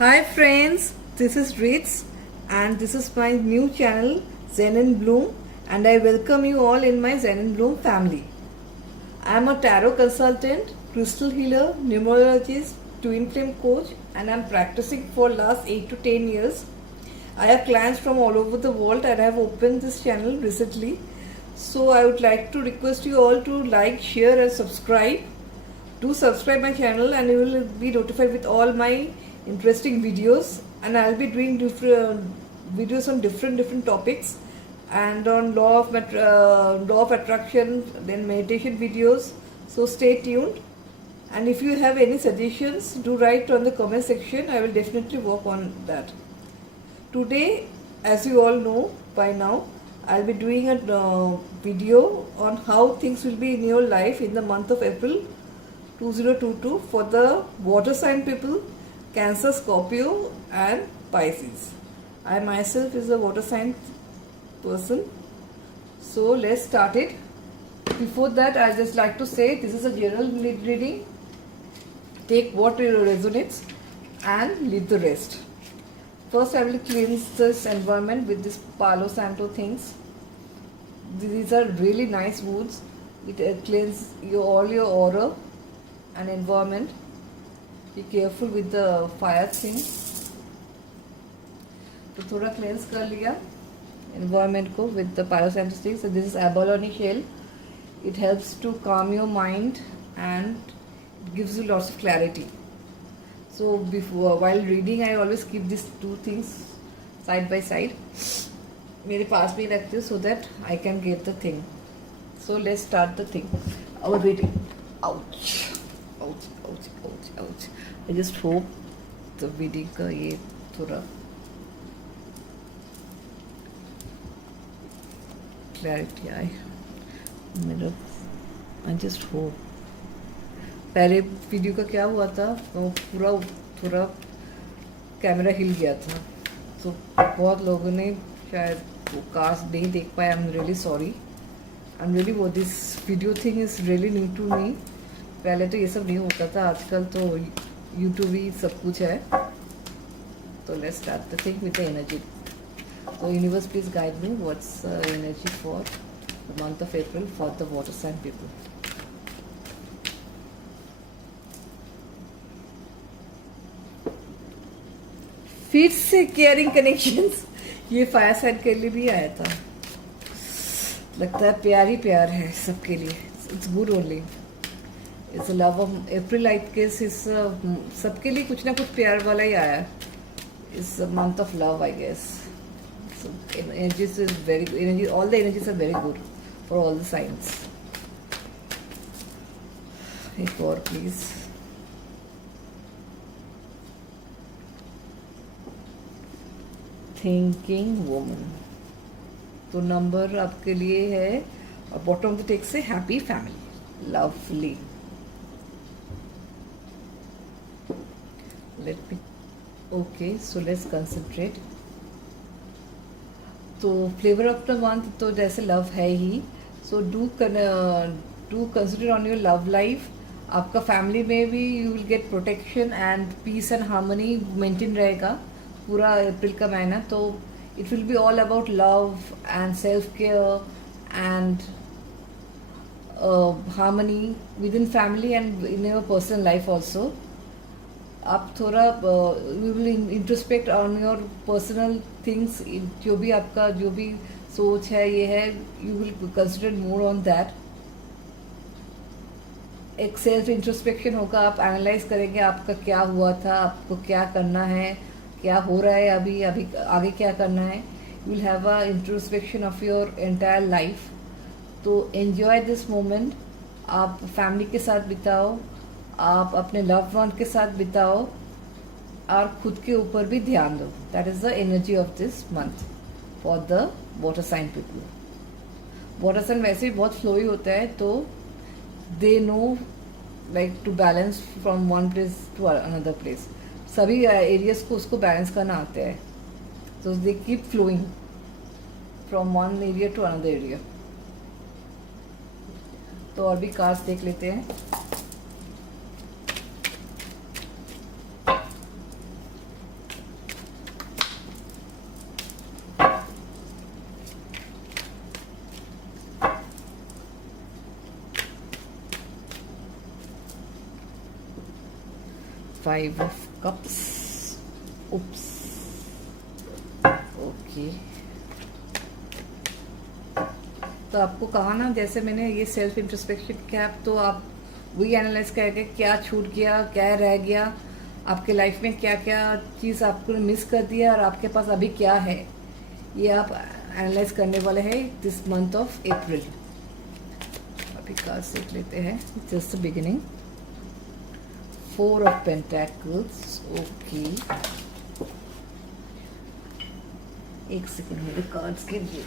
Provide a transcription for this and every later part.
Hi friends, this is Ritz and this is my new channel Zen and Bloom, and I welcome you all in my Zen and Bloom family. I am a tarot consultant, crystal healer, numerologist, twin flame coach, and I am practicing for last 8 to 10 years. I have clients from all over the world and I have opened this channel recently. So I would like to request you all to like, share and subscribe. Do subscribe my channel and you will be notified with all my interesting videos, and I'll be doing different videos on different topics and on law of attraction, then meditation videos. So stay tuned, and if you have any suggestions, do write on the comment section. I will definitely work on that. Today, as you all know by now, I'll be doing a video on how things will be in your life in the month of April 2022 for the water sign people, Cancer, Scorpio and Pisces. I myself is a water sign person. So let's start it. Before that, I just like to say this is a general reading. Take what resonates and leave the rest. First, I will cleanse this environment with this Palo Santo things. These are really nice woods. It cleans all your aura and environment. Be careful with the fire thing. तो थोड़ा cleanse कर लिया environment को with the Palo Santo sticks. So this is abalone shell. It helps to calm your mind and it gives you lots of clarity. So while reading, I always keep these two things side by side. मेरे पास भी रखती हूँ so that I can get the thing. So let's start the thing. Our reading. Ouch. Ouch. I just hope the video का ये थोड़ा clarity आए मेरा. I just hope. पहले वीडियो का क्या हुआ था, तो पूरा थोड़ा कैमरा हिल गया था, तो बहुत लोगों ने शायद वो कास्ट नहीं देख पाए. I am really sorry. I am really वो this video thing is really new to me. पहले तो ये सब नहीं होता था, आजकल तो यूट्यूब ही सब कुछ है. तो let's start the thing with the energy. तो universe please guide me what's energy for the month of April for the water sign people. फिर से केयरिंग कनेक्शंस. ये फायर साइन के लिए भी आया था. लगता है प्यार ही प्यार है सबके लिए. It's good only. It's love of April. I guess इस सबके लिए कुछ ना कुछ प्यार वाला ही आया. इस month of love I guess. Energies is very energy. All the energies are very good for all the signs. एक और प्लीज. Thinking woman. तो नंबर आपके लिए है और बॉटम ऑफ द टेक्स्ट से happy family. Lovely. Let me. Okay, so let's concentrate. तो flavour of the month तो जैसे लव है ही. So do consider on your love life. आपका फैमिली में भी you will get protection and peace and harmony maintain रहेगा पूरा अप्रैल का महीना. तो it will be all about love and self care and harmony with in family and in your personal life also. आप थोड़ा you will introspect on your personal things. जो भी आपका जो भी सोच है ये है, you will consider more on that. एक सेल्फ इंट्रोस्पेक्शन होगा. आप एनालाइज करेंगे आपका क्या हुआ था, आपको क्या करना है, क्या हो रहा है अभी आगे क्या करना है. You will have a introspection of your entire life. तो एन्जॉय दिस मोमेंट. आप फैमिली के साथ बिताओ, आप अपने लव वन के साथ बिताओ और खुद के ऊपर भी ध्यान दो. That is the energy of this month for the water sign people. Water sign वैसे भी बहुत फ्लोई होता है, तो they know like to balance from one place to another place. सभी एरियाज को उसको बैलेंस करना आता है. तो they keep flowing from one area to another area. तो और भी कार्ड्स देख लेते हैं. 5 of cups. Oops. ओके तो आपको कहा ना, जैसे मैंने ये सेल्फ इंट्रोस्पेक्शन किया, तो आप वही एनालाइज करेंगे क्या छूट गया, क्या रह गया, आपके लाइफ में क्या क्या चीज़ आपको मिस कर दिया और आपके पास अभी क्या है, ये आप एनालाइज करने वाले हैं दिस मंथ ऑफ अप्रैल. अभी कार्ड्स देख लेते हैं. Just the beginning. 4 of Pentacles. Okay एक सेकेंड मेरे कार्ड्स के लिए.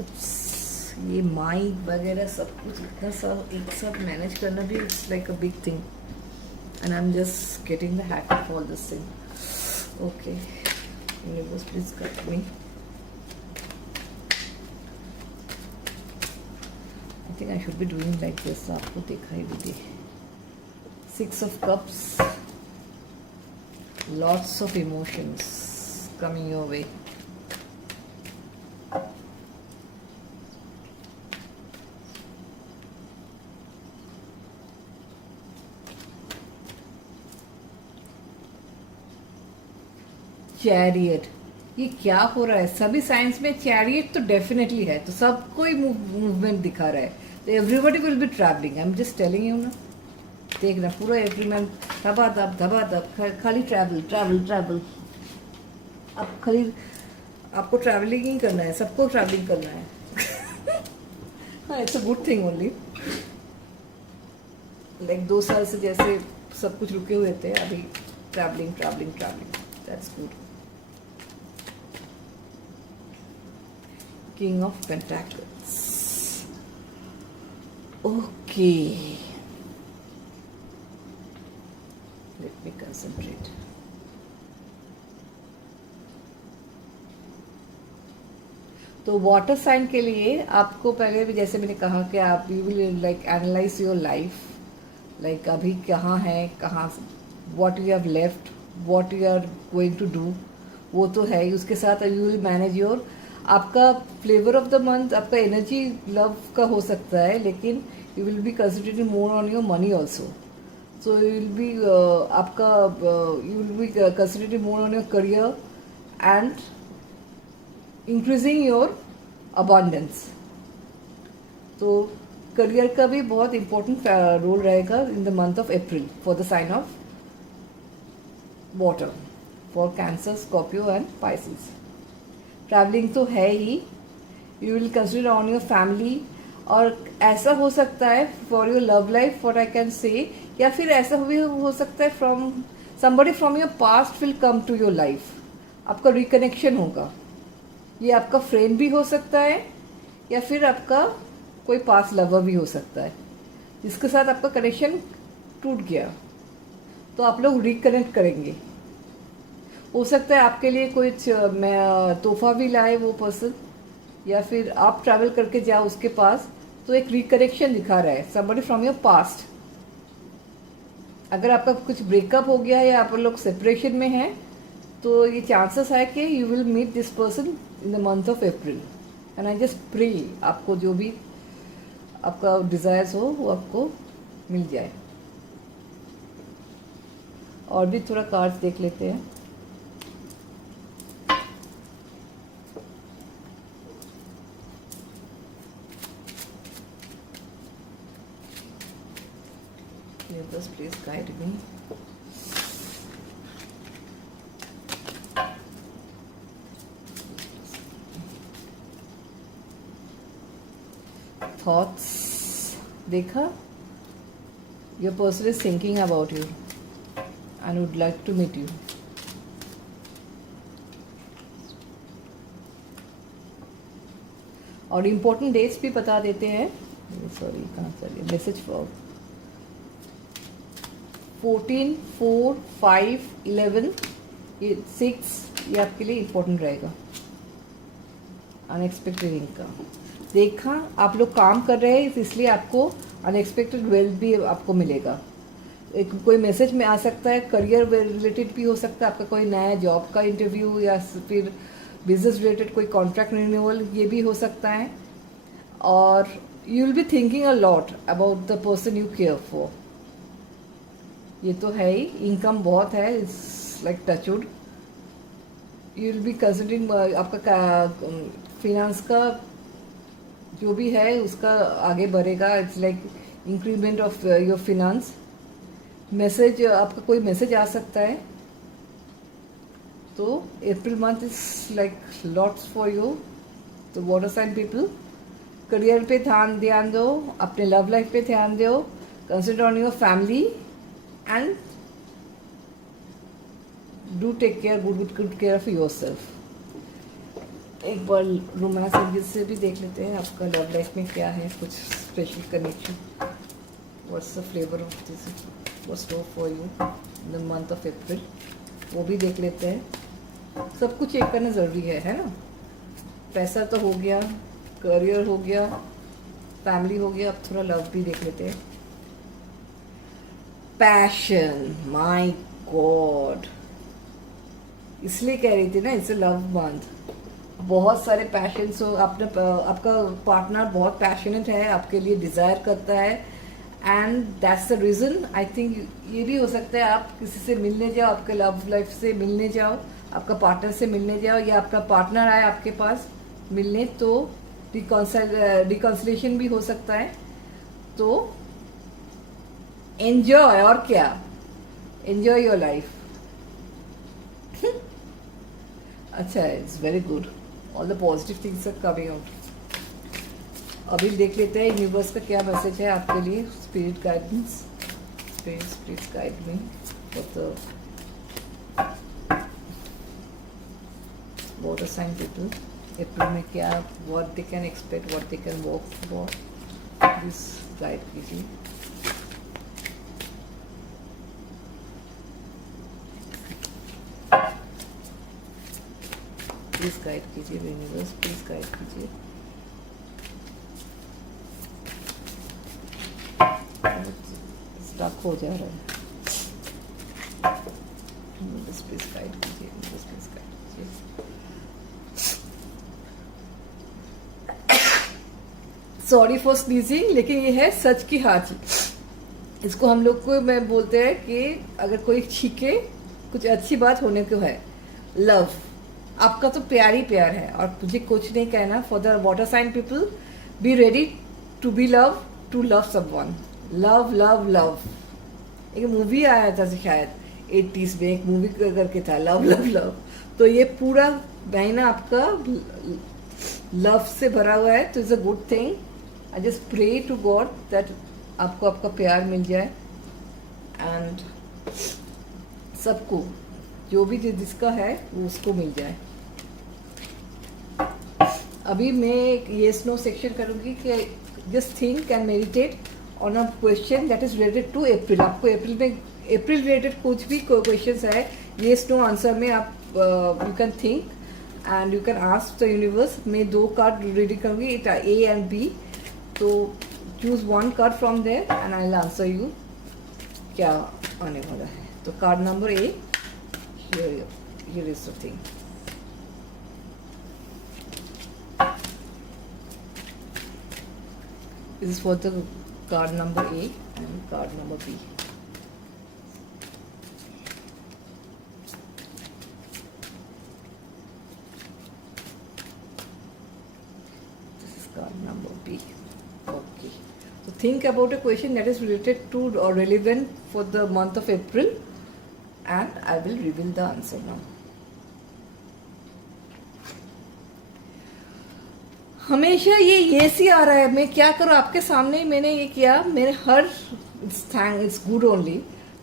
उप्स, ये माइक वगैरह सब कुछ इतना सब एक साथ मैनेज करना भी it's like a big thing and I am just getting the hack of all this thing. Okay universe please guide me. I think I should be doing like this. आपको दिखाई भी दे. 6 of Cups. Lots of emotions coming your way. Chariot, ये क्या हो रहा है? सभी science में चैरियट तो डेफिनेटली है, तो सबको ही मूवमेंट दिखा रहा है. तो everybody will be travelling. I am just telling you ना. देखना पूरा एवरी मैन धबाधब खाली ट्रैवल ट्रैवल ट्रैवल. अब खाली आपको ट्रैवलिंग ही करना है, सबको ट्रैवलिंग करना है. हाँ, it's a good thing only. Like 2 साल से जैसे सब कुछ रुके हुए थे, अभी travelling travelling travelling. That's good. King of Pentacles. Okay. Let me concentrate. तो वाटर साइन के लिए आपको पहले भी जैसे मैंने कहा कि आप you will like analyse your life. Like अभी कहाँ है, कहाँ, what you have left, what you are going to do, वो तो है ही. उसके साथ यू विल मैनेज योर, आपका फ्लेवर ऑफ द मंथ आपका एनर्जी लव का हो सकता है, लेकिन you will be concentrating more on your money also. So you will be आपका you will be concentrating more on your career and increasing your abundance. तो career का भी बहुत इंपॉर्टेंट रोल रहेगा in the month of April for the sign of water, for cancer, Scorpio and Pisces. Travelling तो है ही. You will consider on your family, और ऐसा हो सकता है for your love life what I can say, या फिर ऐसा भी हो सकता है from somebody from your past will come to your life. आपका रिकनेक्शन होगा. ये आपका फ्रेंड भी हो सकता है या फिर आपका कोई पास्ट लवर भी हो सकता है जिसके साथ आपका कनेक्शन टूट गया, तो आप लोग रिकनेक्ट करेंगे. हो सकता है आपके लिए कोई तोहफा भी लाए वो पर्सन, या फिर आप ट्रैवल करके जाओ उसके पास, तो एक रिकनेक्शन दिखा रहा है समबडी फ्रॉम योर पास्ट. अगर आपका कुछ ब्रेकअप हो गया या आप लोग सेपरेशन में हैं, तो ये चांसेस है कि you will meet this person in the month of April. And I just pray आपको जो भी आपका डिजायर्स हो वो आपको मिल जाए. और भी थोड़ा कार्ड्स देख लेते हैं. Universe, please guide me. Thoughts, देखा? Your person is thinking about you and would like to meet you. और इम्पोर्टेंट डेट्स भी बता देते हैं. सॉरी, कहाँ चलिए, मैसेज फॉर 14, 4, 5, 11, 6 ये आपके लिए इम्पोर्टेंट रहेगा. अनएक्सपेक्टेड इनकम देखा, आप लोग काम कर रहे हैं इसलिए आपको अनएक्सपेक्टेड वेल्थ भी आपको मिलेगा. एक कोई मैसेज में आ सकता है, करियर रिलेटेड भी हो सकता है, आपका कोई नया जॉब का इंटरव्यू या फिर बिजनेस रिलेटेड कोई कॉन्ट्रैक्ट रिन्यूअल, ये भी हो सकता है. और you will be thinking a lot about the person you care for. ये तो है ही, इनकम बहुत है, it's like touchwood. You will be considering आपका फिनेंस का जो भी है उसका आगे बढ़ेगा। It's like increment of your finance. Message, आपका कोई मैसेज आ सकता है। तो April month is like lots for you. तो वाटर साइन पीपल, करियर पे ध्यान दो, अपने लव लाइफ पे ध्यान दो, consider on your family and do take care, good care of yourself. एक बार रोमांस एंगल से भी देख लेते हैं आपका लव लाइफ में क्या है, कुछ special connection. What's the flavour of this, what's low for you in the month of अप्रैल, वो भी देख लेते हैं। सब कुछ चेक करना ज़रूरी है ना। पैसा तो हो गया, करियर हो गया, फैमिली हो गया, अब थोड़ा लव भी देख लेते हैं। पैशन, माय गॉड, इसलिए कह रही थी ना इट्स अ लव मंथ। बहुत सारे पैशन हो, आपका पार्टनर बहुत पैशनेट है, आपके लिए डिज़ायर करता है, and that's the reason. I think ये भी हो सकता है आप किसी से मिलने जाओ, आपके लव लाइफ से मिलने जाओ, आपका पार्टनर से मिलने जाओ, या आपका पार्टनर आए आपके पास मिलने, तो रिकॉन्सिलेशन भी हो सकता है। तो एंजॉय, और क्या, एंजॉय योर लाइफ। अच्छा, it's very good, all the positive things are coming out. अभी देख लेते हैं यूनिवर्स का क्या मैसेज है आपके लिए। Spirit guidance, please guide me for the water sign people April में, क्या, what they can expect, what they can work for, please guide कीजिए। प्लीज गाइड कीजिए यूनिवर्स, प्लीज गाइड कीजिए। स्टक हो जा रहा है, प्लीज गाइड कीजिए, प्लीज गाइड कीजिए। सॉरी फॉर स्नीजिंग, लेकिन ये है सच की हाजी। इसको हम लोग को मैं बोलते हैं कि अगर कोई छीके, कुछ अच्छी बात होने को है। लव, आपका तो प्यार ही प्यार है, और मुझे कुछ नहीं कहना। For the water sign people, be ready to be love, to love someone. Love love love, एक मूवी आया था शायद 80s में, एक मूवी करके था लव लव लव। तो ये पूरा महीना आपका लव से भरा हुआ है, तो it's a good thing. I just pray to God that आपको आपका प्यार मिल जाए, एंड सबको जो भी जिसका है वो उसको मिल जाए। अभी मैं एक येस नो सेक्शन करूँगी कि just think and meditate on a question that is related to April. आपको अप्रैल रिलेटेड कुछ भी क्वेश्चन है, येस नो आंसर में आप you can think and you can ask the universe. मैं 2 कार्ड रीडिंग करूँगी, इट ए एंड बी, तो choose 1 card from there and I will answer you क्या आने वाला है। तो card number A, here is the thing. This is for the card number A and card number B. This is card number B. Okay. So think about a question that is related to or relevant for the month of April, and I will reveal the answer now. हमेशा ये सी आ रहा है, मैं क्या करूँ, आपके सामने मैंने ये किया, मेरे हर it's good only,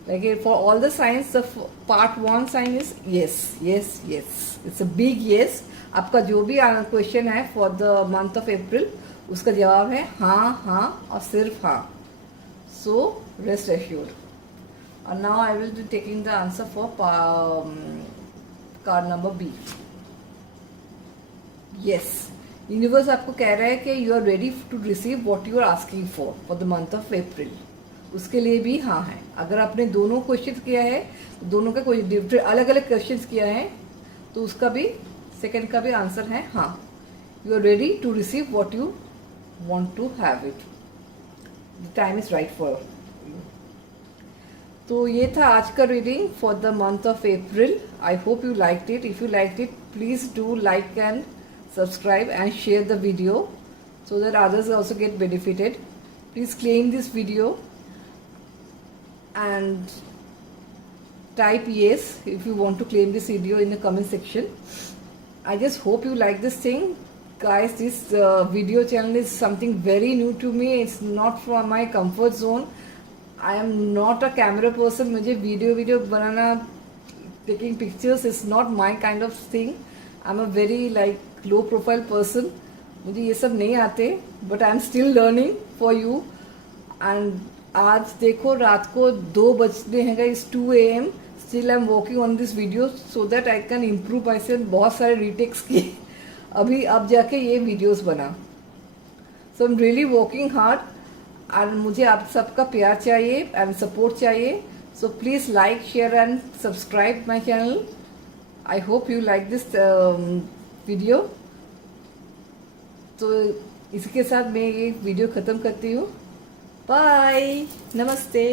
like for all the signs the part 1 sign is yes yes yes, it's a big yes. आपका जो भी क्वेश्चन है for the month of April, उसका जवाब है हाँ हाँ और सिर्फ हाँ। So rest assured. And now I will be taking the answer for card number B. Yes, universe आपको कह रहा है कि you are ready to receive what you are asking for the month of April. उसके लिए भी हाँ है। अगर आपने दोनों क्वेश्चन किया है, दोनों का कोई अलग अलग क्वेश्चन किया है, तो उसका भी सेकंड का भी आंसर है हाँ। You are ready to receive what you want to have it, the time is right for. तो ये था आज का reading for the month of April. I hope you liked it. If you liked it, please do like and subscribe and share the video so that others also get benefited. Please claim this video and type yes if you want to claim this video in the comment section. I just hope you like this thing, guys. This video channel is something very new to me. It's not from my comfort zone. I am not a camera person. मुझे video banana, taking pictures is not my kind of thing. I'm a very like low profile person. मुझे ये सब नहीं आते, but I'm still learning for you. And आज देखो रात को 2 बजने हैं guys, 2 AM. Still I'm working on this video so that I can improve myself. बहुत सारे retakes किए अभी, अब जाके ये videos बना. So I'm really working hard. और मुझे आप सबका प्यार चाहिए and support चाहिए. So please like, share and subscribe my channel. I hope you like this video. तो इसके साथ मैं ये वीडियो ख़त्म करती हूँ. बाय, नमस्ते.